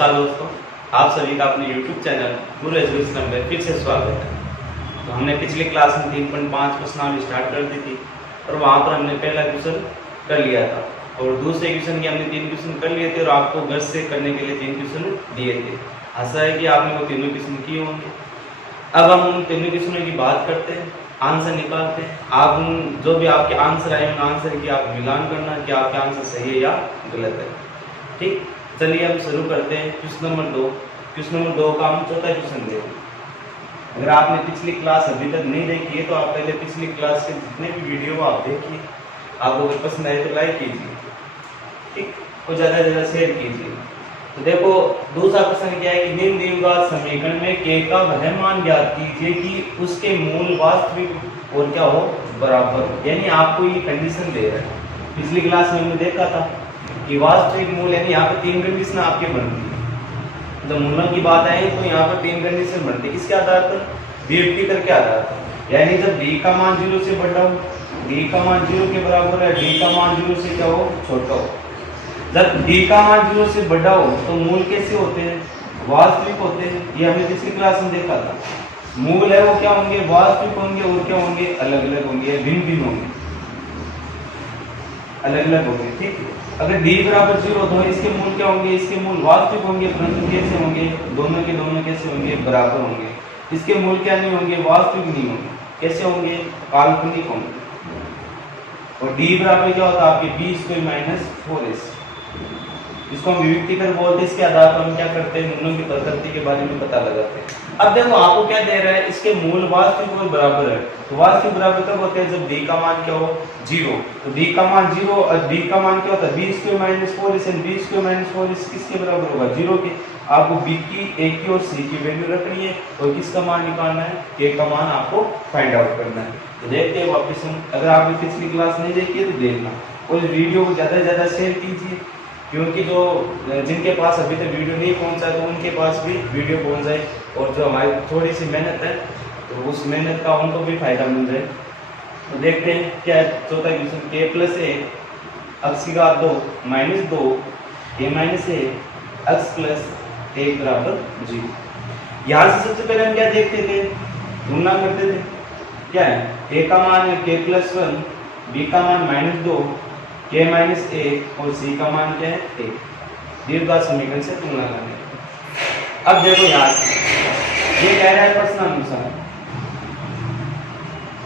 नमस्कार दोस्तों, आप सभी का अपने YouTube चैनल गुरु एजुकेशन में फिर से स्वागत है। तो हमने पिछली क्लास में 3.5 प्रश्नावली स्टार्ट कर दी थी और वहाँ पर हमने पहला क्वेश्चन कर लिया था और दूसरे क्वेश्चन के हमने 3 क्वेश्चन कर लिए थे और आपको घर से करने के लिए 3 क्वेश्चन दिए थे। आशा है कि आपने वो तीनों क्वेश्चन किए होंगे। अब हम उन तीनों क्वेश्चनों की बात करते हैं, आंसर निकालते हैं। आप उन जो भी आपके आंसर आए उन आंसर की आप मिलान करना कि आपके आंसर सही है या गलत है। ठीक, चलिए हम शुरू करते हैं। Question number 2। क्वेश्चन नंबर 2 का हम चौथा क्वेश्चन देखें। अगर आपने पिछली क्लास अभी तक नहीं देखी है तो आप पहले पिछली क्लास के जितने भी वीडियो आप देखिए, आपको अगर पसंद आए तो लाइक कीजिए, ठीक, और ज़्यादा से ज़्यादा शेयर कीजिए। तो देखो दूसरा प्रश्न क्या है कि निम्न द्विघात समीकरण में k का वह मान ज्ञात कीजिए कि उसके मूल वास्तविक और क्या हो बराबर। यानी आपको ये कंडीशन दे रहा है। पिछली क्लास में हमने देखा था कि वास्तविक मूल यानी यहाँ पे 3 कंडीशन आपके बनती है। तो मूलों की बात आई तो यहाँ पर 3 कंडीशन बनती है। किसके आधार पर? व्युत्पत्ति करके आधार पर। यानी जब d का मान 0 से बड़ा हो, d का मान 0 के बराबर है, d का मान 0 से क्या हो छोटा हो। जब d का मान 0 से बड़ा हो तो मूल कैसे होते हैं? वास्तविक होते हैं। ये हमने पिछली क्लास में देखा था। मूल है वो क्या होंगे? वास्तविक होंगे और क्या होंगे? अलग अलग होंगे, भिन्न भिन्न होंगे, अलग अलग होंगे। ठीक है, अगर d बराबर 0 तो इसके मूल क्या होंगे? इसके मूल वास्तविक होंगे, परंतु कैसे होंगे? दोनों के दोनों कैसे होंगे? बराबर होंगे। इसके मूल क्या नहीं होंगे? वास्तविक नहीं होंगे। कैसे होंगे? काल्पनिक होंगे। और d बराबर क्या होता है आपके b² - 4ac। इसको हम विभक्ति कर बोलते हैं। इसके आधार पर हम क्या करते हैं? मूलों की प्रकृति के बारे में पता लगाते हैं। अब देखो आपको क्या दे रहा है? इसके मूल वास्तविक और बराबर है। तो वास्तविक बराबर कब होते हैं? जब d का मान क्या हो 0। तो d का मान 0 और d का मान क्या होता है? b² - 4ac। b² - 4ac किसके बराबर होगा? 0 के। आपको b की, a की और c की वैल्यू रखनी है और किसका मान निकालना है? k का मान आपको फाइंड आउट करना है। तो देखते हैं वापस हम। अगर आपने पिछली क्लास नहीं देखी है तो देखना और इस वीडियो को ज़्यादा से ज़्यादा शेयर कीजिए, क्योंकि जो जिनके पास अभी तक वीडियो नहीं पहुंचा तो उनके पास भी वीडियो पहुंच जाए और जो हमारी थोड़ी सी मेहनत है तो उस मेहनत का उनको भी फायदा मिल जाए। तो देखते हैं क्या है चौथा क्वेश्चन। k+a x की घात 2 - 2 a - a x + 1 बराबर 0। यहाँ से सबसे पहले हम क्या देखते थे? तुलना करते थे। क्या है? a का मान है k+1, b का मान -2, k - 1 और c का मान क्या है 1। द्विघात समीकरण से तुलना करने। अब देखो यार ये कह रहा है प्रश्नानुसार।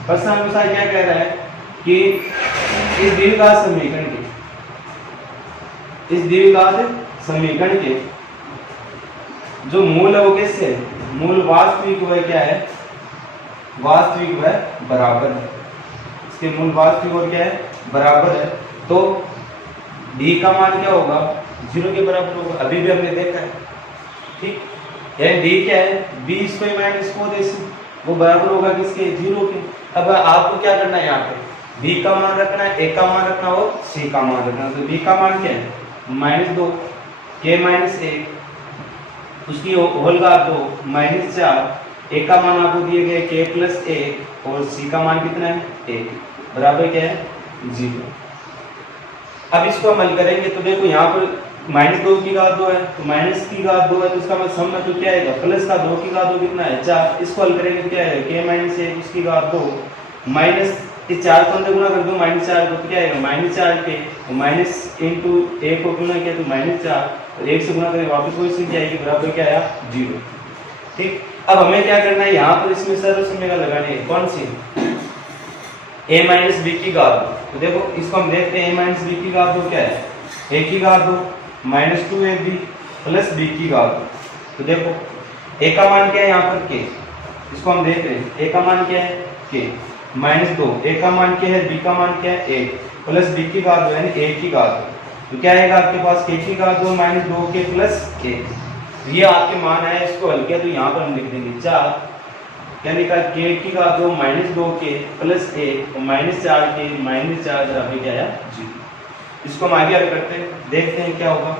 प्रश्नानुसार क्या कह रहा है कि इस द्विघात समीकरण के जो मूल है वो कैसे है? मूल वास्तविक वह क्या है? वास्तविक वह बराबर है। इसके मूल वास्तविक और क्या है? बराबर है। तो d का मान क्या होगा? 0 के बराबर होगा। अभी भी हमने देखा है। ठीक, यानी d क्या है? b² - 4ac वो बराबर होगा किसके? 0 के। अब आपको क्या करना है? यहाँ पे b का मान रखना है, a का मान रखना और c का मान रखना। तो b का मान क्या है? -2, k - 1 उसकी होल घात 2 -4, a का मान आपको दिए गए k+1 और c का मान कितना है? 1 बराबर क्या है? 0। अब इसको हम हल करेंगे तो देखो यहाँ पर -2 की घात 2 है तो माइनस की घात 2 है तो इसका मतलब सम में तो क्या आएगा? प्लस का 2 की घात 2 कितना है? 4। इसको हल करेंगे क्या है? k - 1 उसकी घात 2 माइनस इस 4 को अंदर गुणा कर दो -4 को तो क्या आएगा? -4k। तो माइनस इंटू 1 को गुणा किया तो -4 और 1 से गुणा करें वापस वही संख्या आएगी बराबर क्या आया? 0। ठीक, अब हमें क्या करना है? यहाँ पर इसमें सर्व समीकरण लगानी है। कौन सी? a - b की घात 2। तो देखो इसको हम देखते हैं। a - b की घात 2 क्या है? a की घात 2 -2ab + b की घात 2। तो देखो a का मान क्या है यहाँ पर? k। इसको हम देख रहे हैं। a का मान क्या है? k -2। a का मान क्या है? b का मान क्या है? 1 + b की घात 2 यानी a की घात 2। तो क्या आएगा आपके पास? k की घात 2 -2k + 1। ये आपके मान है। इसको हल किया तो यहाँ पर हम लिख देंगे 4। क्या लिखा? k की घात 2 -2k + 1 और -4k -4 बराबर क्या आया? 0। इसको हम आगे हल करते हैं, देखते हैं क्या होगा।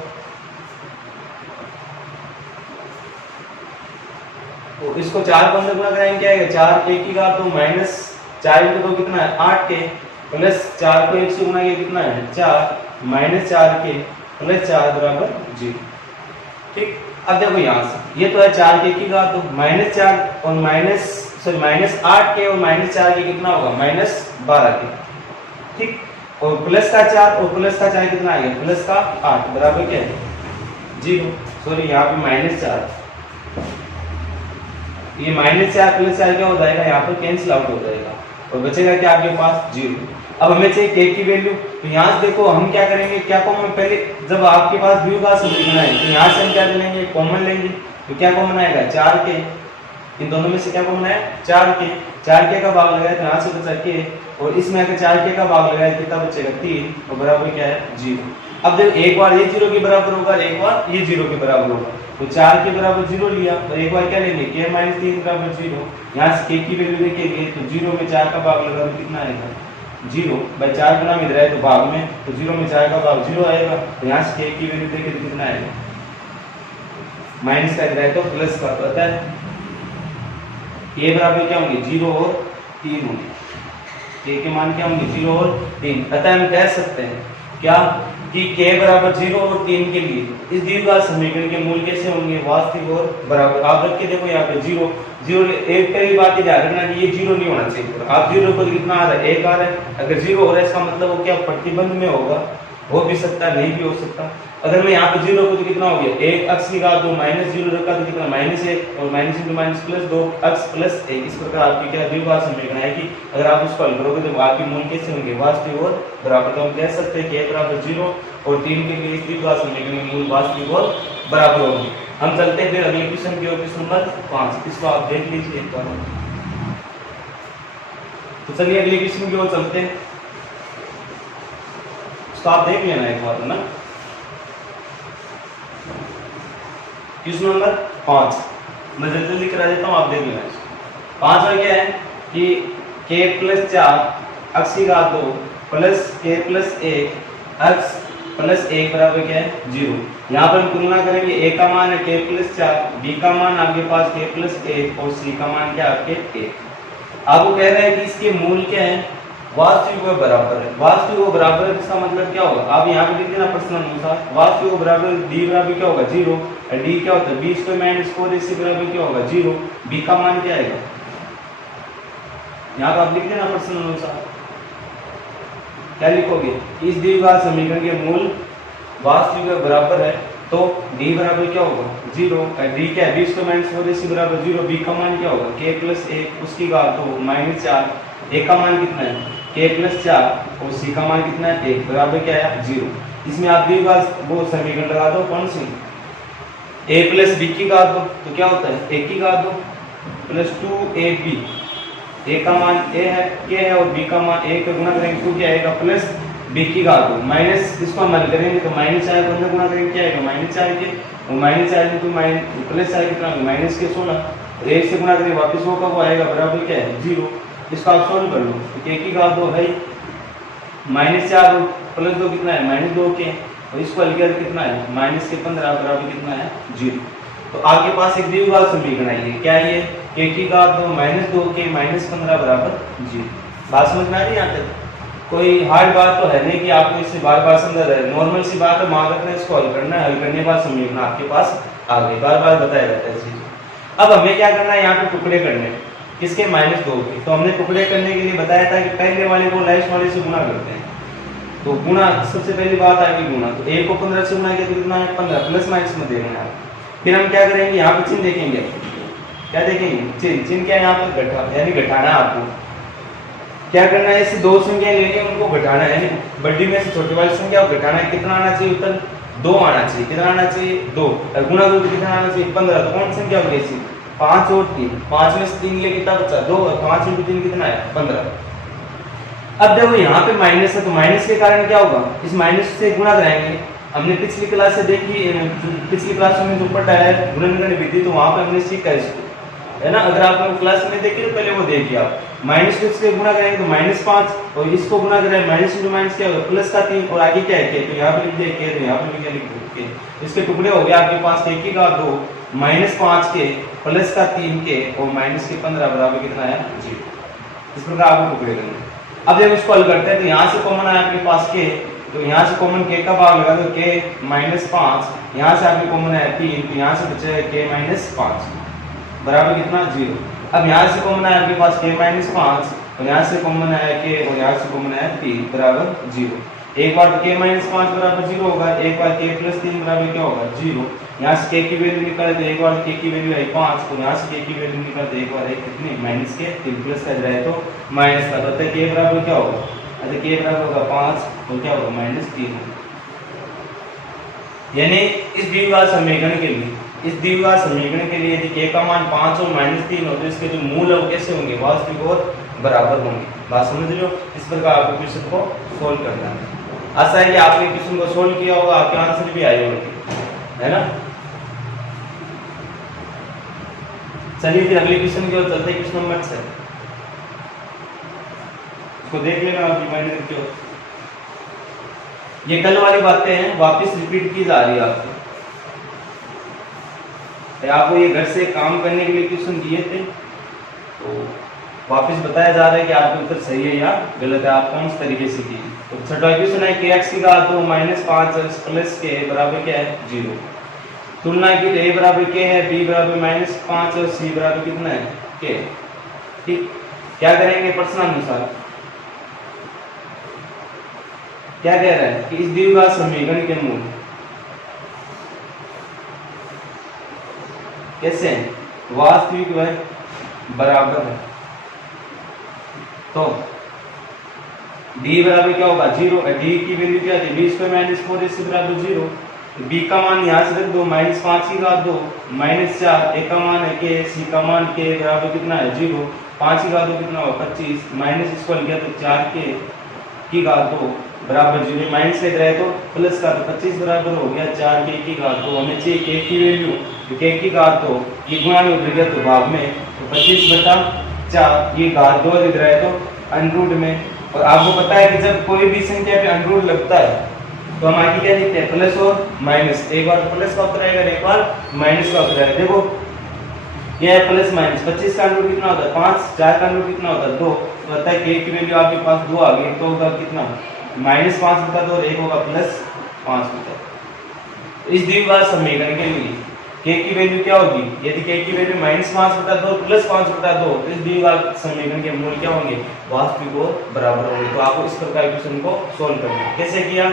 तो इसको 4 को अंदर गुणा कराएंगे क्या आएगा? 4k की घात 2 -4 × 2 कितना है? 8k + 4 को 1 से गुणा किया कितना है? 4 -4k + 4 बराबर 0। ठीक। अब देखो यहाँ से ये तो है 4 के की घात, तो -4 और -8 के और -4 के कितना होगा, -12 के, ठीक। और प्लस का 4 और प्लस का 4 कितना आएगा, प्लस का 8 बराबर क्या है 0। सॉरी यहाँ पे -4, ये -4 प्लस 4 क्या हो जाएगा, यहाँ पर कैंसिल आउट हो जाएगा और बचेगा क्या आपके पास 0। अब हमें चाहिए के की वैल्यू, तो यहाँ से देखो हम क्या करेंगे, क्या कॉमन, पहले जब आपके पास द्विघात समीकरण है तो यहाँ से हम क्या लेंगे, कॉमन लेंगे। तो क्या कॉमन आएगा 4 के, इन दोनों में से क्या कॉमन है 4 के, 4 के का भाग लगाए तो यहाँ से बचा के, और इसमें अगर 4 के का भाग लगाए कितना बचेगा 3, और बराबर क्या है 0। अब देखो एक बार ये 0 के बराबर होगा, एक बार ये 0 के बराबर होगा, तो 4 के बराबर 0 लिया और एक बार क्या लेंगे k - 3 बराबर 0। यहाँ से k की वैल्यू देखेंगे तो 0 में 4 का भाग लगा तो कितना आएगा 0, भाई 4 गुना में इधर है तो भाग में, तो 0 में 4 का भाग 0 आएगा, तो यहाँ से k की वैल्यू देखें तो कितना आएगा, माइनस का इधर है तो प्लस का, पता है k बराबर क्या होंगे 0 और 3 होंगे, k के मान क्या होंगे 0 और 3। अतः हम कह सकते हैं क्या कि k बराबर 0 और 3 के लिए इस द्विघात समीकरण के मूल कैसे होंगे, वास्तविक और बराबर। आप रख के देखो यहाँ पे 0 0, एक पहली बात ध्यान रखना कि ये 0 नहीं होना चाहिए। आप 0 पर कितना आ रहा है 1 आ रहा है, अगर 0 हो रहा है इसका मतलब वो क्या प्रतिबंध में होगा, हो भी सकता है नहीं भी हो सकता। अगर मैं यहाँ पे 0 को तो कितना हो गया, एक अक्ष की घात 2 -0 रखा तो कितना -1 और माइनस इंटू माइनस प्लस 2 अक्ष प्लस 1। इस प्रकार आपकी क्या द्विघात समीकरण है कि अगर आप उसको हल करोगे तो आपके मूल कैसे होंगे, वास्तविक और बराबर। तो हम कह सकते हैं कि a बराबर 0 और 3 के लिए द्विघात समीकरण के मूल वास्तविक और बराबर होंगे। हम चलते हैं फिर अगले क्वेश्चन की ओर, क्वेश्चन नंबर 5, इसको आप देख लीजिए एक बार। तो चलिए अगले क्वेश्चन की ओर चलते हैं, इसको आप देख लेना एक बार, है ना। क्वेश्चन नंबर 5 मैं जल्दी जल्दी करा देता हूँ, आप देख लेना। 5 में क्या है कि k + 4 अक्ष की घात 2 प्लस k + 1 अक्ष प्लस 1 बराबर क्या है 0। यहाँ पर हम तुलना करेंगे, a का मान है k + 4, b का मान आपके पास k + 1 और c का मान क्या आपके 1। आपको कह रहा है कि इसके मूल क्या है, वास्तविक व बराबर है। वास्तविक व बराबर है इसका मतलब क्या होगा, आप यहाँ पे लिख देना प्रश्न अनुसार, वास्तविक व बराबर d बराबर क्या होगा 0, d क्या होता है b² - 4ac बराबर क्या होगा 0, b का मान क्या आएगा, यहाँ पे आप लिख देना प्रश्न अनुसार। क्या लिखोगे, इस द्विघात समीकरण के मूल वास्तविक व बराबर है तो d बराबर क्या होगा 0, d क्या है b² - 4ac बराबर 0, b का मान क्या होगा k + 1 उसकी घात 2 -4, a का मान कितना है k + 4 और c का मान कितना है 1 बराबर क्या है 0। इसमें आप द्विघात वो समीकरण लगा दो, कौन सी a + b की घात दो तो क्या होता है a की घात 2 + 2ab, a का मान a है k है और b का मान 1 का गुणा करेंगे तो क्या आएगा प्लस b की घात 2 माइनस, इसको हम हल करेंगे तो -4 को गुणा करेंगे क्या आएगा -4 के, और -4 इंटू प्लस 4 कितना माइनस के 16, 1 से गुणा करेंगे वापस वो कब आएगा बराबर क्या है 0। इसको आप सोल्व कर लो तो k की घात 2 है -4 प्लस 2 कितना है -2 के, और इसको हल किया कितना है -15 बराबर कितना है 0। तो आपके पास एक द्विघात समीकरण है, ये क्या है ये k की घात 2 -2 के -15 बराबर 0। बात समझ में आ रही है यहाँ तक, कोई हार्ड बात तो है नहीं कि आपको इससे बार बार समझा रहा है, नॉर्मल सी बात है, मान रखना इसको हल करना है, हल करने के बाद समीकरण आपके पास आ गई, बार बार बताया जाता है चीज। अब हमें क्या करना है, यहाँ पे टुकड़े करने, किसके -2 के। तो हमने टुकड़े करने के लिए बताया था कि पहले वाले को लास्ट वाले से गुणा करते हैं, तो गुणा सबसे पहली बात आएगी गुणा, तो 1 को 15 से गुणा किया तो कितना है 15, प्लस माइनस में देखना है। फिर हम क्या करेंगे, यहाँ पे चिन्ह देखेंगे, क्या देखेंगे चिन्ह क्या है यहाँ पर घटा, यानी घटाना है। आपको क्या करना है, ऐसी दो संख्याएं लेनी है उनको घटाना है, यानी बड़ी में से छोटी वाली संख्या को घटाना है। कितना आना चाहिए उत्तर 2 आना चाहिए, कितना आना चाहिए 2, और गुणा करो तो कितना आना चाहिए 15। तो कौन सी संख्या होगी ऐसी 5 और 3, 5 में से 3 लिए कितना बचा 2, और 5 × 3 कितना है 15। अब देखो यहाँ पे माइनस है तो माइनस के कारण क्या होगा, इस माइनस से गुणा कराएंगे। हमने पिछली क्लास से देखी, पिछली क्लास में जो पढ़ा है गुणनगणित विधि, तो वहां पे हमने सीखा इसको, है ना। अगर आप क्लास में देखिए तो पहले वो देखिए आप, -2 से गुणा करेंगे तो -5, और इसको गुणा करें माइनस इंटू माइनस क्या होगा प्लस का 3, और आगे क्या है के, तो यहाँ पे लिख दिया के, तो यहाँ पे लिख दिया के। इसके टुकड़े हो गए आपके पास k की घात 2 -5 के प्लस का 3 के और माइनस के 15 बराबर कितना है 0। इस प्रकार आपको टुकड़े करने। अब जब इसको हल करते हैं तो यहाँ से कॉमन है आपके पास k, तो यहाँ से कॉमन k का भाग लगा दो, k -5 यहाँ से आपके कॉमन है 3, तो यहाँ से बचेगा k माइनस 5 बराबर कितना 0। अब यहाँ से कॉमन है आपके पास k माइनस 5 और यहाँ से कॉमन है k और यहाँ से कॉमन है 3 बराबर 0। एक बार k माइनस 5 बराबर 0 होगा, एक बार k प्लस 3 बराबर क्या होगा 0। यहाँ से k की वैल्यू निकाले तो एक बार k की वैल्यू है 5 और यहाँ से k की वैल्यू निकाले तो एक बार है कितनी माइनस के 3 प्लस का जाए तो माइनस का, तो k बराबर क्या होगा, अच्छा k बराबर होगा 5 और क्या होगा माइनस 3। यानी इस द्विघात समीकरण के लिए, इस द्विघात समीकरण के लिए यदि k का मान 5 और माइनस 3 हो तो इसके जो मूल है वो कैसे होंगे, वास्तविक और बराबर होंगे। बात समझ लो, इस प्रकार आपको क्वेश्चन को सोल्व करना है। आशा है कि आपने क्वेश्चन को सोल्व किया होगा, आपके आंसर भी आए होंगे, है ना। चलिए फिर अगले क्वेश्चन की ओर चलते हैं। क्वेश्चन नंबर 6 इसको देख लेना आप रिमाइंड करके हो। ये कल वाली बातें हैं, वापस रिपीट की जा रही है आपको। आपको ये घर से काम करने के लिए क्वेश्चन दिए थे, तो वापस बताया जा रहा है कि आपका उत्तर सही है या गलत है, आप कौन से तरीके से किए। तो छठा क्वेश्चन है कि x की घात 2 माइनस 5x प्लस k बराबर क्या है 0। तुलना की a बराबर k है, b बराबर माइनस 5 और c बराबर कितना है k। ठीक, क्या करेंगे प्रश्नानुसार क्या कह रहा है कि इस द्विघात समीकरण के मूल कैसे हैं, वास्तविक व बराबर है। तो d बराबर क्या होगा 0, d की वैल्यू क्या थी b स्क्वायर माइनस 4ac बराबर 0। तो b का मान यहाँ से रख दो, माइनस 5 की घात 2 माइनस 4, a का मान है k, c का मान k बराबर कितना है 0, 5 की घात 2 कितना होगा 25, माइनस स्क्वायर किया तो 4k की घात 2 बराबर 0, माइनस से रहे तो प्लस का, तो 25 बराबर हो गया 4k की घात 2। हमें चाहिए k की वैल्यू, तो k की घात 2 ये गुणा में उधर गया तो भाग में, तो 25/4 ये घात 2 लिख रहा है तो अंडरूट में। और आपको पता है कि जब कोई भी संख्या पे अंडरूट लगता है तो हम आगे क्या लिखते हैं प्लस और माइनस, एक बार प्लस का उत्तर आएगा एक बार माइनस का उत्तर आएगा। देखो ये है प्लस माइनस, 25 का अंडरूट कितना होता है 5, 4 का अंडरूट कितना होता है 2, तो होता है k की वैल्यू आपके पास 2 आ गई, तो होगा कितना माइनस 5 बटा 2 और एक होगा प्लस 5 बटा। इस द्विघात समीकरण के लिए k की वैल्यू क्या होगी, यदि k की वैल्यू माइनस 5 बटा 2 प्लस 5 बटा 2, तो इस द्विघात समीकरण के मूल क्या होंगे, वास्तविक और बराबर होंगे। तो आपको इस प्रकार क्वेश्चन को सोल्व करना है। कैसे किया,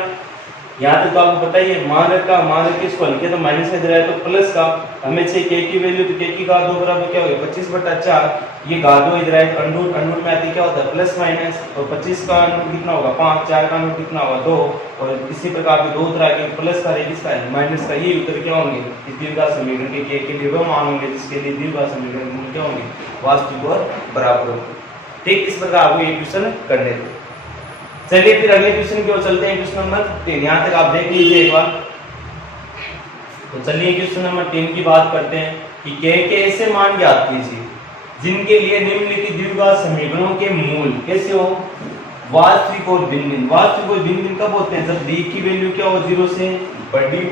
यहाँ तक तो आपको पता ही है, मान रख के इसको हल्के तो माइनस से दिया तो प्लस का, हमें चाहिए k की वैल्यू, तो k की घात 2 बराबर क्या होगी 25/4, ये घात 2 इधर है अंडरूट, अंडरूट में आती क्या होता है प्लस माइनस, और 25 का अंडरूट कितना होगा 5, 4 का अंडरूट कितना होगा 2, और इसी प्रकार के दो तरह के प्लस का किसका है माइनस का, ये उत्तर क्या होंगे इस द्विघात समीकरण के k के लिए वो मान होंगे जिसके लिए द्विघात समीकरण मूल क्या होंगे वास्तविक और बराबर होंगे। ठीक, इस प्रकार आपको ये क्वेश्चन करने थे। चलिए फिर अगले क्वेश्चन की ओर चलते हैं। क्वेश्चन नंबर 3 यहाँ तक आप देख लीजिए एक बार। तो चलिए क्वेश्चन नंबर 3 की बात करते हैं कि k के ऐसे मान ज्ञात कीजिए जिनके लिए निम्नलिखित द्विघात समीकरणों के मूल कैसे हो वास्तविक और भिन्न। वास्तविक और भिन्न कब होते हैं, जब d की वैल्यू क्या हो 0 से बड़ी,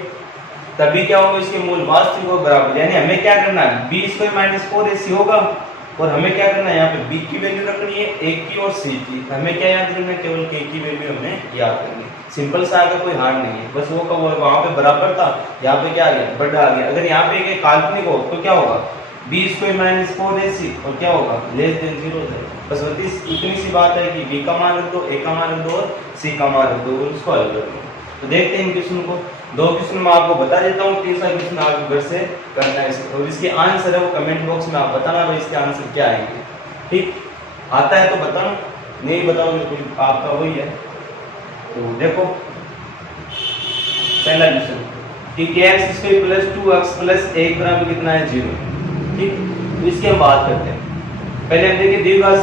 तभी क्या होगा इसके मूल वास्तविक और बराबर। यानी हमें क्या करना है b स्क्वायर माइनस 4ac होगा, और हमें क्या करना है यहाँ पे b की वैल्यू रखनी है a की और c की। हमें क्या याद रखना है, केवल k की वैल्यू हमें याद करनी है। सिंपल सा आगे कोई हार्ड नहीं है, बस वो कब वहां पे बराबर था, यहाँ पे क्या आ गया बड़ा आ गया। अगर यहाँ पे एक काल्पनिक हो तो क्या होगा b स्क्वायर माइनस 4ac और क्या होगा लेस देन 0 है। बस इतनी सी बात है कि b का मान रख दो, a का मान रख दो और c का मान रख दो, उसको हल कर दो। तो देखते हैं इन क्वेश्चन को। दो क्वेश्चन मैं आपको बता देता हूँ, तीसरा क्वेश्चन आपको घर से करना है। और इसके आंसर है वो कमेंट बॉक्स में आप बताना भाई इसके आंसर क्या आएंगे। ठीक, आता है तो बताओ, नहीं बताओगे तो आपका वही है। तो देखो पहला क्वेश्चन कि kx square plus 2x plus 1 बराबर कितना है 0। ठीक, तो इसकी हम बात करते हैं। पहले हम देखिए द्विघात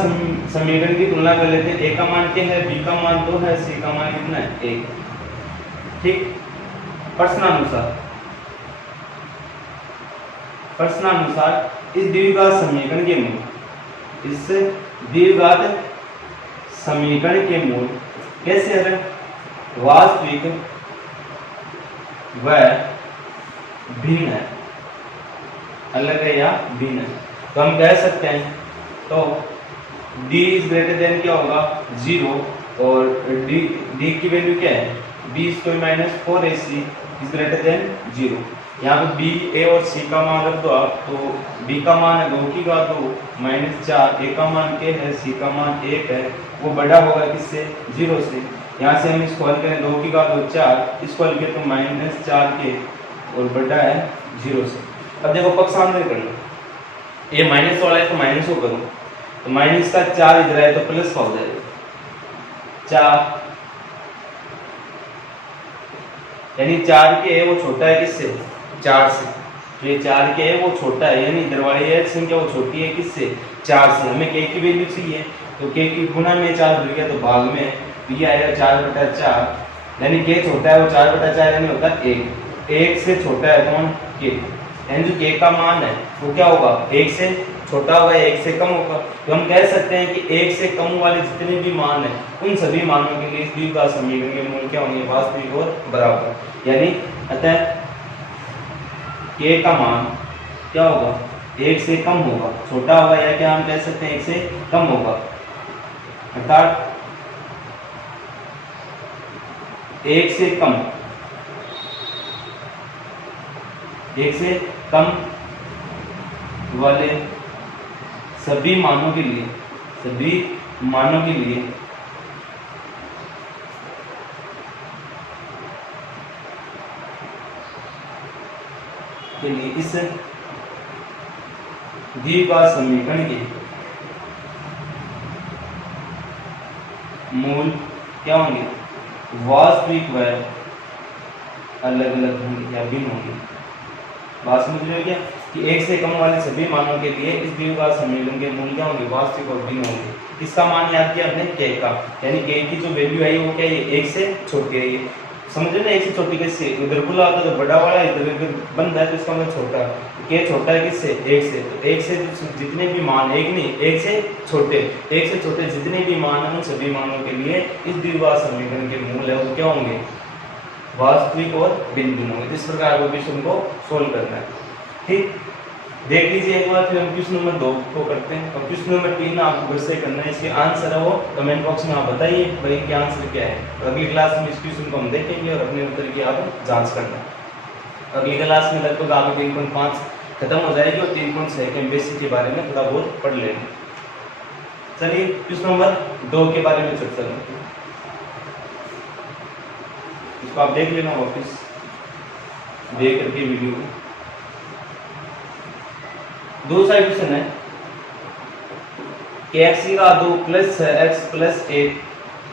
समीकरण की तुलना कर लेते हैं। a का मान क्या है, b का मान 2 है, c का मान कितना है 1। ठीक, प्रश्नानुसार इस द्विघात समीकरण के मूल, इस द्विघात समीकरण के मूल कैसे है वास्तविक व भिन्न है, अलग है या भिन्न है। तो हम कह सकते हैं तो d इज ग्रेटर देन क्या होगा 0, और d की वैल्यू क्या है b square minus 4ac is greater than 0। यहाँ पे बी, ए और सी का मान रख दो आप, तो बी का मान है 2 की घात 2 -4, ए का मान k है, सी का मान 1 है, वो बड़ा होगा किससे? 0 से। यहाँ से हम इसको हल करें 2 की घात 2 4, इसको हल करें तो -4k और बड़ा है 0 से। अब देखो पक्षांतर कर लो, ये माइनस वाला है तो माइनस को करो, तो माइनस का 4 इधर है तो प्लस का हो जाएगा 4, यानी 4k वो छोटा है किससे? 4 से। तो ये 4k है वो छोटा है, यानी इधर वाली एक संख्या वो छोटी है किससे? 4 से। हमें k की वैल्यू चाहिए, तो k की गुना में 4 बढ़ गया तो भाग में ये आएगा 4/4, यानी k छोटा है वो 4/4 यानी होता है 1। 1 से छोटा है कौन? k, यानी जो k का मान है वो क्या होगा? 1 से छोटा होगा, 1 से कम होगा। तो हम कह सकते हैं कि 1 से कम वाले जितने भी मान हैं उन सभी मानों के लिए इस द्विघात समीकरण के मूल क्या होंगे? वास्तविक और बराबर। यानी अतः k का मान क्या होगा? 1 से कम होगा, छोटा होगा, या क्या हम कह सकते हैं 1 से कम होगा, अर्थात 1 से कम, 1 से कम वाले सभी मानों के लिए, सभी मानों के लिए इस द्विघात समीकरण के मूल क्या होंगे? वास्तविक व अलग अलग होंगे या भिन्न होंगे। बात समझ रहे हो क्या? कि 1 से कम वाले सभी मानों के लिए इस द्विघात समीकरण के मूल क्या होंगे? वास्तविक और भिन्न होंगे। इसका मान याद किया हमने k का, यानी k की जो वैल्यू आई वो क्या है? 1 से छोटी है। ये समझे ना? 1 से छोटी कैसे? इधर खुला होता है तो बड़ा वाला, इधर बंद है तो इसका मतलब छोटा। k छोटा है किससे? 1 से। तो 1 से जितने भी मान, 1 नहीं, 1 से छोटे, 1 से छोटे जितने भी मान हैं उन सभी मानों के लिए इस द्विघात समीकरण के मूल है वो क्या होंगे? वास्तविक और भिन्न होंगे। इस प्रकार वो क्वेश्चन को सोल्व करना है। ठीक, देख लीजिए एक बार, फिर हम क्वेश्चन नंबर 2 को करते हैं। और क्वेश्चन नंबर 3 आपको घर से करना है। इसके आंसर है वो कमेंट बॉक्स में आप बताइए भाई कि आंसर क्या है। तो अगली क्लास में इस क्वेश्चन को हम देखेंगे और अपने उत्तर की आप जांच करना। अगली क्लास में लगभग आपको 3.5 खत्म हो जाएगी और 3.6 के बेसिक के बारे में थोड़ा बहुत पढ़ लेंगे। चलिए क्वेश्चन नंबर 2 के बारे में चर्चा करते हैं। इसको आप देख लेना वापिस देख करके वीडियो को। दूसरा क्वेश्चन है कि x का 2 प्लस x प्लस 1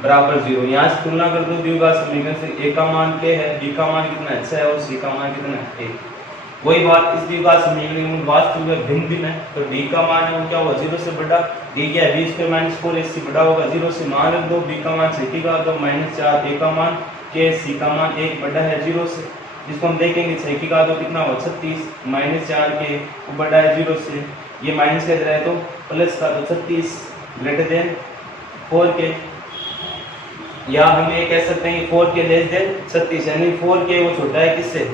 बराबर 0। यहाँ से तुलना कर दो द्विघात समीकरण से। a का मान k है, b का मान कितना x है और c का मान कितना है 1। वही बात, इस द्विघात समीकरण में वास्तविक में भिन्न भिन्न है। तो d का मान है वो क्या होगा? 0 से बड़ा। d क्या है? b² - 4ac बड़ा होगा 0 से। मान रख दो b का मान 6 की घात 2 -4, a का मान k, c का मान 1 बड़ा है 0 से। जिसको हम देखेंगे 6 की घात 2 कितना होगा? 36 -4k वो बड़ा है 0 से। ये माइनस का इधर है तो प्लस का, तो 36 ग्रेटर देन 4k, या हम ये कह सकते हैं कि 4k लेस देन 36, यानी 4k वो छोटा है किससे?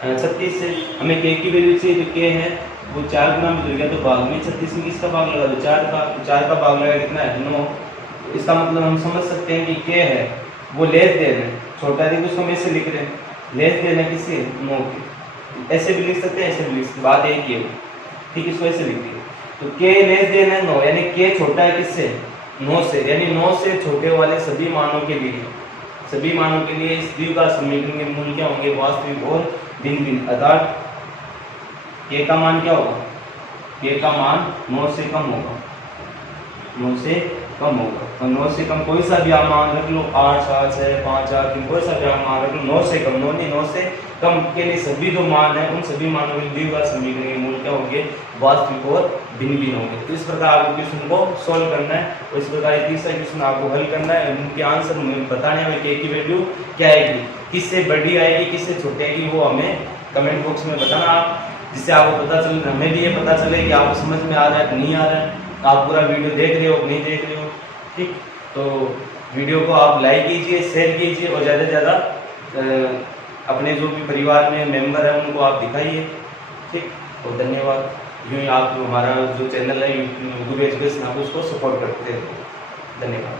36 से। हमें k की वैल्यू चाहिए, जो k है वो 4 गुना में जुड़ गया तो भाग में 36 में किसका भाग लगा? तो 4 का। तो 4 का भाग लगा कितना है? 9। इसका मतलब हम समझ सकते हैं कि k है वो लेस देन है, छोटा है, उसको हम ऐसे लिख रहे हैं, लेस देन है किससे? 9 के। ऐसे भी लिख सकते हैं, ऐसे भी लिख सकते हैं, बात एक ही है। ठीक, इसको ऐसे लिख दिए। तो k लेस देन है 9, यानी k छोटा है किससे? 9 से। यानी 9 से छोटे वाले सभी मानों के लिए, सभी मानों के लिए इस द्विघात समीकरण के मूल क्या होंगे? वास्तविक और भिन्न भिन्न। अर्थात k का मान क्या होगा? k का मान 9 से कम होगा, 9 से कम होगा। और 9 से कम कोई सा भी आप मान रख लो, 8, 7, 6, 5, 4, 3, कोई सा भी आप मान रख लो। 9 से कम, 9 नहीं, 9 से कम के लिए सभी जो मान है उन सभी मानों के द्विघात समीकरण के मूल क्या होंगे? वास्तविक और भिन्न भिन्न होंगे। तो इस प्रकार आपको क्वेश्चन को सोल्व करना है और इस प्रकार तीसरा क्वेश्चन आपको हल करना है। उनके आंसर में बताने में k की वैल्यू क्या आएगी, किससे बड़ी आएगी, किससे छोटी आएगी, वो हमें कमेंट बॉक्स में बताना आप, जिससे आपको पता चले, हमें भी ये पता चले कि आपको समझ में आ रहा है कि नहीं आ रहा है, आप पूरा वीडियो देख रहे हो नहीं देख रहे हो। ठीक, तो वीडियो को आप लाइक कीजिए, शेयर कीजिए और ज़्यादा से ज़्यादा अपने जो भी परिवार में मेंबर हैं उनको आप दिखाइए। ठीक, और धन्यवाद। यूँ ही आप हमारा जो चैनल है यूट्यूब एजुकेशन, आप उसको सपोर्ट करते हैं। धन्यवाद।